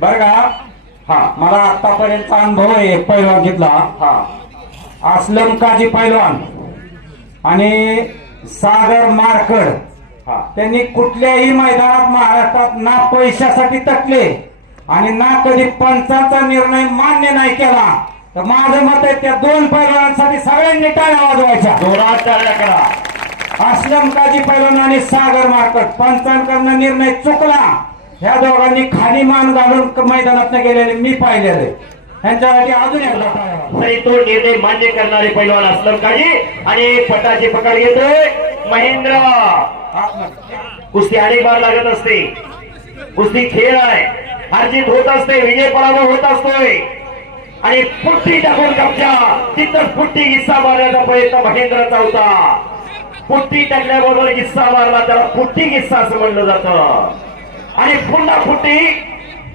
बर का? हा मला आतापर्यंतचा अनुभव आहे पैलवान घेतला. हा. असलम काजी पैलवान आणि सागर मारकड. हा. त्यांनी कुठल्याही मैदानात महाराष्ट्रात ना पैशासाठी तटले आणि ना कधी पंचांचा निर्णय मान्य नाही केला. तर माझं मत आहे त्या दोन पैलवानांसाठी सगळ्यांनी टाळ्या वाजवायच्या. जोरात टाळ्या करा. असलम काजी पैलवान आणि सागर मार्कट पंचांकडनं निर्णय चुकला. ह्या दोघांनी खाली मान घालून मैदानात गेलेले मी पाहिलेले. ह्यांच्यासाठी अजून एकदा सही तो निर्णय मान्य करणारे पैलवान असलम काजी आणि पटाची पकड घेतोय. महेंद्र. कुस्ती अनेक बार लागत असते. कुस्ती खेळ आहे. अर्जित होत असते विजय पराभव होत असतोय. आणि पुट्टी टाकून कपच्या. तिथंच पुट्टी हिस्सा मारण्याचा प्रयत्न महेंद्राचा होता. पुट्टी टाकल्याबरोबर हिस्सा मारला त्याला पुट्टी किस्सा असं म्हणलं जातं. आणि पुन्हा फुटी.